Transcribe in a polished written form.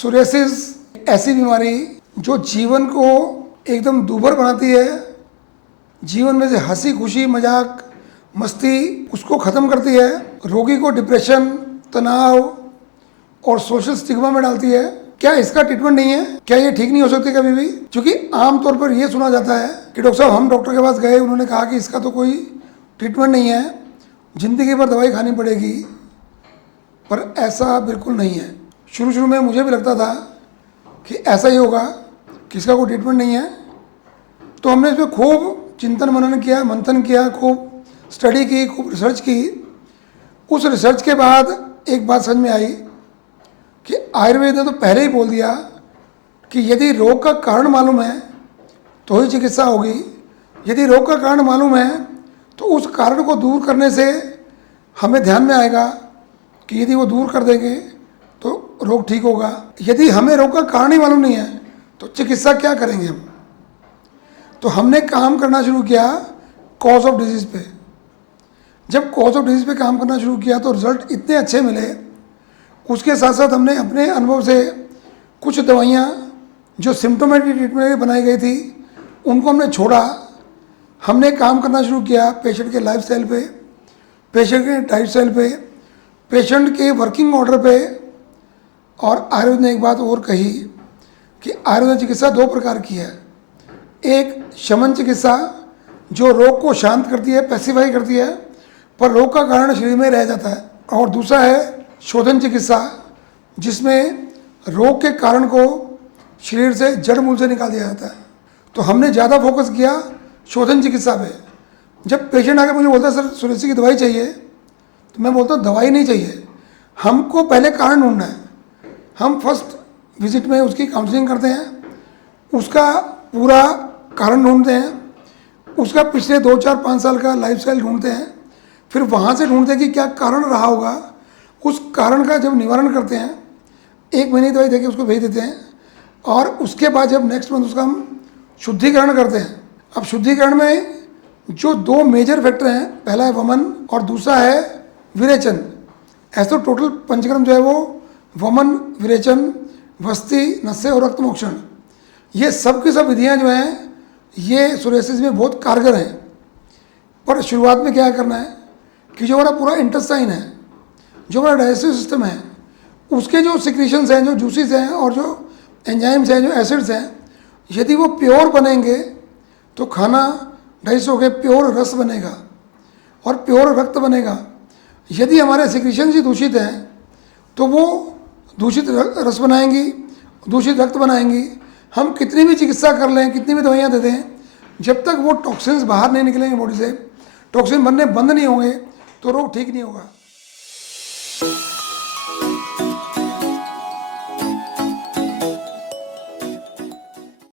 Psoriasis ऐसी बीमारी जो जीवन को एकदम दूभर बनाती है, जीवन में से हंसी खुशी मजाक मस्ती उसको ख़त्म करती है, रोगी को डिप्रेशन, तनाव और सोशल स्टिग्मा में डालती है। क्या इसका ट्रीटमेंट नहीं है? क्या ये ठीक नहीं हो सकती कभी भी? क्योंकि आमतौर पर ये सुना जाता है कि डॉक्टर साहब हम डॉक्टर के पास गए, उन्होंने कहा कि इसका तो कोई ट्रीटमेंट नहीं है, ज़िंदगी भर दवाई खानी पड़ेगी। पर ऐसा बिल्कुल नहीं है। शुरू में मुझे भी लगता था कि ऐसा ही होगा कि इसका कोई ट्रीटमेंट नहीं है। तो हमने इसमें खूब चिंतन मनन किया, मंथन किया, खूब स्टडी की, खूब रिसर्च की। उस रिसर्च के बाद एक बात समझ में आई कि आयुर्वेद ने तो पहले ही बोल दिया कि यदि रोग का कारण मालूम है तो ही चिकित्सा होगी। यदि रोग का कारण मालूम है तो उस कारण को दूर करने से हमें ध्यान में आएगा कि यदि वो दूर कर देंगे तो रोग ठीक होगा। यदि हमें रोग का कारण ही मालूम नहीं है तो चिकित्सा क्या करेंगे हम? तो हमने काम करना शुरू किया कॉज ऑफ डिजीज़ पे। जब कॉज ऑफ डिजीज़ पे काम करना शुरू किया तो रिजल्ट इतने अच्छे मिले। उसके साथ साथ हमने अपने अनुभव से कुछ दवाइयाँ जो सिम्टोमेटिक ट्रीटमेंट में बनाई गई थी उनको हमने छोड़ा। हमने काम करना शुरू किया पेशेंट के लाइफ स्टाइल पे, पेशेंट के डाइट स्टाइल पे, पेशेंट के वर्किंग ऑर्डर पे। और आयुर्वेद ने एक बात और कही कि आयुर्वेद चिकित्सा दो प्रकार की है। एक शमन चिकित्सा जो रोग को शांत करती है, पैसिफाई करती है, पर रोग का कारण शरीर में रह जाता है। और दूसरा है शोधन चिकित्सा जिसमें रोग के कारण को शरीर से जड़ मूल से निकाल दिया जाता है। तो हमने ज़्यादा फोकस किया शोधन चिकित्सा पे। जब पेशेंट आके मुझे बोलता है सर सोरियासिस की दवाई चाहिए, तो मैं बोलता हूँ दवाई नहीं चाहिए, हमको पहले कारण ढूंढना है। हम फर्स्ट विजिट में उसकी काउंसलिंग करते हैं, उसका पूरा कारण ढूंढते हैं, उसका पिछले 2, 4, 5 साल का लाइफस्टाइल ढूंढते हैं, फिर वहाँ से ढूंढते हैं कि क्या कारण रहा होगा। उस कारण का जब निवारण करते हैं 1 महीने की दवाई देके उसको भेज देते हैं। और उसके बाद जब नेक्स्ट मंथ उसका हम शुद्धिकरण करते हैं। अब शुद्धिकरण में जो 2 मेजर फैक्टर हैं, पहला है वमन और दूसरा है विरेचन। ऐसा तो टोटल पंचकर्म जो है वो वमन, विरेचन, वस्ती, नस्य और रक्त मोक्षण, ये सब की सब विधियाँ जो हैं ये सोरियासिस में बहुत कारगर हैं। पर शुरुआत में क्या करना है कि जो हमारा पूरा इंटेस्टाइन है, जो हमारा डाइजेस्टिव सिस्टम है, उसके जो सिक्रीशंस हैं, जो जूसेस हैं और जो एंजाइम्स हैं, जो एसिड्स हैं, यदि वो प्योर बनेंगे तो खाना डाइजेस्ट होकर प्योर रस बनेगा और प्योर रक्त बनेगा। यदि हमारे सिक्रीशंस ही दूषित हैं तो वो दूषित रस बनाएंगी, दूषित रक्त बनाएंगी। हम कितनी भी चिकित्सा कर लें, कितनी भी दवाइयाँ दे दें, जब तक वो टॉक्सिन्स बाहर नहीं निकलेंगे बॉडी से, टॉक्सिन बनने बंद नहीं होंगे तो रोग ठीक नहीं होगा।